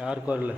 யாருக்கும் வரல.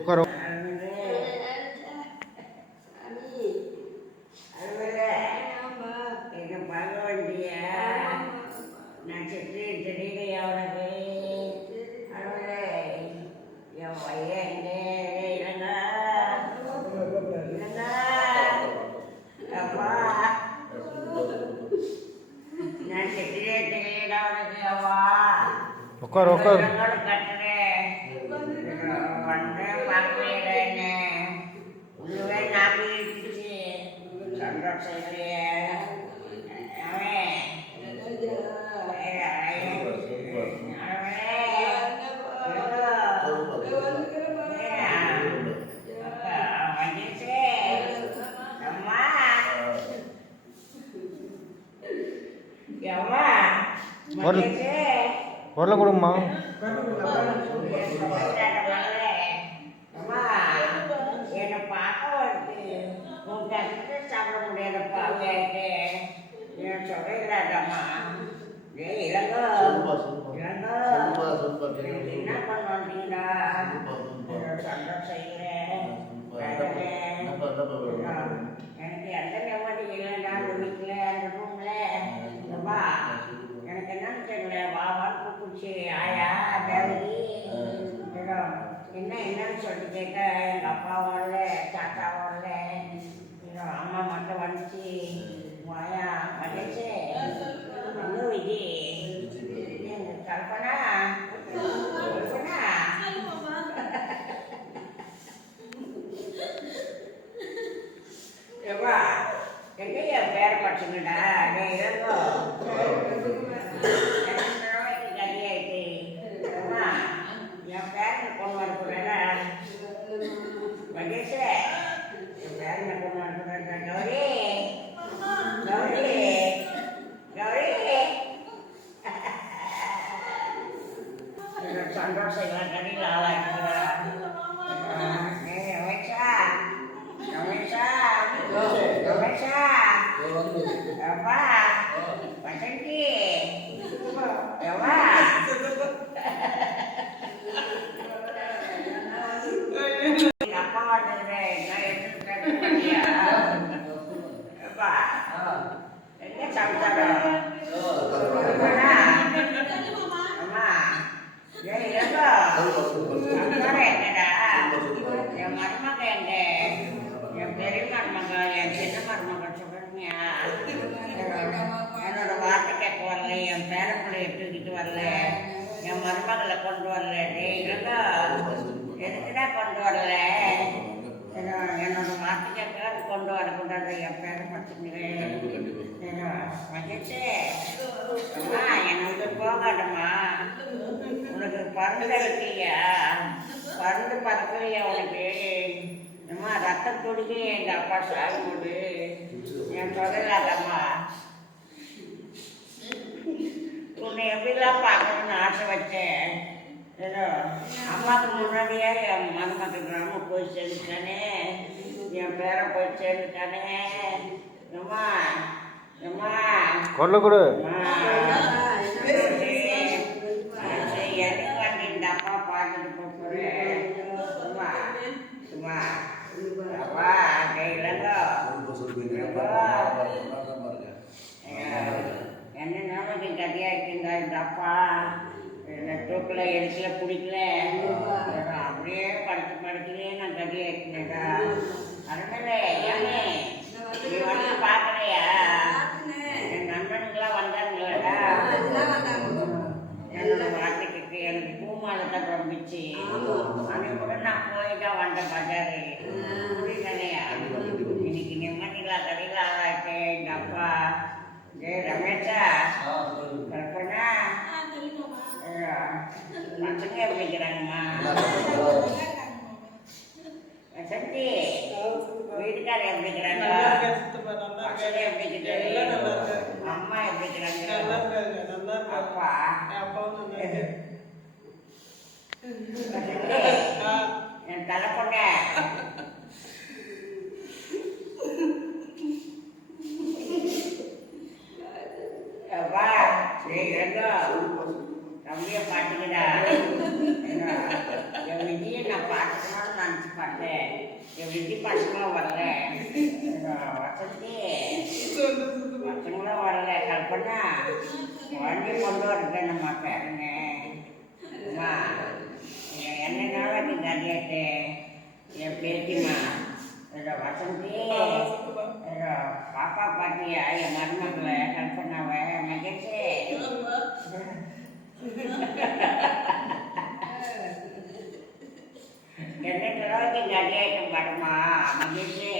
உட்கார. உட்கார் உட்கார். வரல கொடுங்கம்மா. என்னை பார்க்க வருது சாப்பிட முடியாதப்பா சொல்லுகிறாட்டம்மா. இளங்கோ இளங்கோ என்ன பண்ணுவீங்களா? சண்டை செய்கிறேன். எனக்கு எந்த நிம்மதி இல்லைன்னா அந்த வீட்டில் அந்த ரூம்ல இல்லைப்பா. எனக்கு என்னன்னு தெரியல. வான்னு கூப்பிடுச்சு ஆயா தேவதி. என்னன்னு சொல்லிட்டு கேட்க எங்கள் அப்பா வரல, தாத்தா வரல, அம்மா மட்டும் வந்துச்சு. ஆயா வந்துச்சு. இன்னும் விஜி கல்பனா கல்பனா எப்பா எங்கேயா பேர படிச்சுங்கடா. இறங்கோ கல்யாயிட்டு அம்மா என் பேரனை கொண்டு வரக்கூடாது. மகேஷ் என் பேரனை கொண்டு வரக்கூடாது. கௌரி கௌரி கௌரி சந்தோஷம் இல்லை கடையில் ஆளாக்குறா. ரமேஷா ரமேஷா ரமேஷா அப்பா வசந்தி எவ்வா அப்பா வந்துடுறேன். நான் எப்படி என்ன சமைச்சாங்க அப்புறம் எங்கடா என் மருமக எங்க என் பெரிய மருமக என் சின்ன மருமக சொல்றீங்க என்னோட வார்த்தை கேட்க வரல என் பேரப்பிள்ளைய தூக்கிட்டு வரல என் மருமகளை கொண்டு வரல இல்லைன்னா எதுக்குடா கொண்டு வரல என்னோட வார்த்தை கேட்காது கொண்டு வரக்கூடாது என் பேரை படுத்துக்கிறேன் மகிழ்ச்சி அம்மா எனக்கு போகாதம்மா உனக்கு பருந்து இருக்கியா பருந்து பறக்கலையா உனக்கு அம்மா ரத்தம் துடிக்கலையே எங்கள் அப்பா சாகும்போது என் சொல்லலாதம்மா உன்னை எப்படிலாம் பார்க்கணும்னு ஆசை வச்சேன் ஏதோ அம்மாவுக்கு முன்னாடியே என் மருமக்கள் கிராமம் போய் சேர்ந்துட்டானே என் பேரை போய் சேர்ந்துட்டானே அம்மா அம்மா கொண்டு கொடு எனக்கு வந்து இந்த அப்பா பார்த்துட்டு போகிறேன் சும்மா சும்மா அப்பா இல்லைங்கோ என்ன நிலைமைக்கு கதையாக இருக்குங்க இந்த அப்பா இந்த தூக்கில் எரிக்கல பிடிக்கல அப்படியே படுத்துலேயே நான் கதையாக இருக்குனேடா அதனால ஏன்னு நீ வந்து பார்க்கலையா என் நண்பனுக்கெல்லாம் வந்தாங்களா என்னோட வார்த்தைக்கு எனக்கு பூமாலை ரொம்பிச்சு கூட நான் போய் தான் வந்தேன் பஜாரு புரியலையா இன்னைக்கு நிம்மதியில்லா கடையில் ஆளாயிட்டேன் எங்கள் அப்பா ரமேஷா கல்பனா பசங்க எப்படி இருக்கிறாங்கம்மா சக்தி வீட்டுக்காரர் எப்படி இருக்கிறாங்க பசங்க எப்படி இருக்கிறாங்க அம்மா எப்படி இருக்கிறாங்க அப்பா என் தலை பொண்ண அப்பா சரி தம்பியை பார்த்துக்கிடா என் விஜயை நான் பார்த்துக்கணும்னு நினச்சி பார்த்தேன் என் விஜி பசங்களும் வரல வசந்தி பசங்களும் வரல கல்பனா குழந்தைய கொண்டு வரது நம்ம பேருங்க அம்மா என்ன நாளைக்கு கதையாட்டு என் பேத்திமா வசந்தி பாப்பா பாட்டியா என் மருமகளை கல்பனாவை மகிழ்ச்சி என்னைக்கு கதையாயிட்டும் பாடுமா மகிழ்ச்சி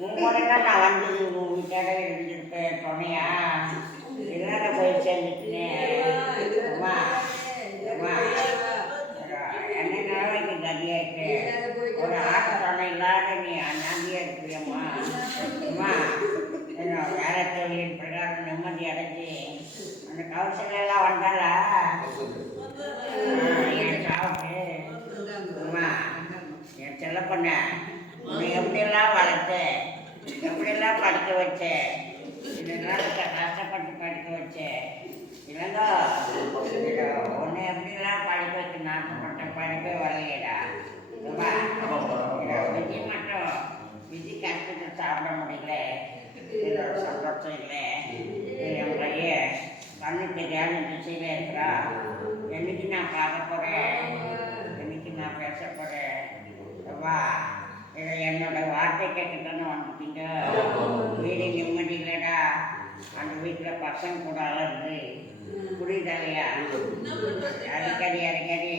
உங்களெல்லாம் நான் வந்து உங்கள் வீட்டோட இருந்துருப்பேன் துணையா இல்லாத போய் சேர்ந்துட்டேன் அம்மா அம்மா என்ன நிலைமைக்கு கதையாயிட்டு ஒரு ஆட்ட துணை இல்லாத நீ அண்ணாந்தியாக இருக்கிறியம்மா அம்மா என்ன வேலை தொழிலின் பிரகாரம் நிம்மதி அடைஞ்சி அந்த கவுன்சிலெல்லாம் வந்தாளா என் சாப்பிட்டு அம்மா என் செல்ல பொண்ண உன்னை எப்படியெல்லாம் வளர்த்தேன் எப்படியெல்லாம் படிக்க வச்சேன் இதெல்லாம் கஷ்டப்பட்டு படிக்க வச்சேன் இல்லைங்க உன்னை எப்படிலாம் படிக்க வச்சு நாட்டப்பட்ட படிப்பே வரலையடா விஜி மட்டும் விஜி கஷ்டத்தை சாப்பிட முடியல இதோட சந்தோஷம் இல்லை என் பையன் கண்ணு தெரியாத திசையில் இருக்கிறா என்னைக்கு நான் பார்க்க போகிறேன் என்னைக்கு நான் பேச போகிறேன் வா இதை என்னோட வார்த்தை கேட்டுத்தானே வந்துட்டீங்க வீடு நிம்மதி இல்லைடா அந்த வீட்டில் பசங்க கூட இருந்து புரியுதாலையா அடிக்கடி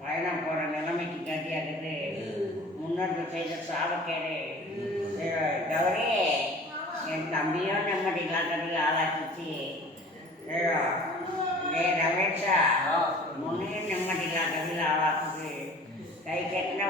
பயணம் போகிற நிலைமைக்கு கதியாகுது முன்னோர்கள் செய்த சாவக்கேடு கௌரி என் தம்பியும் நிம்மதி இல்லாதது ஆளாக்கிச்சு ரமேஷா முன்னையும் நிம்மதி இல்லாதது ஆளாக்குது கை கட்டின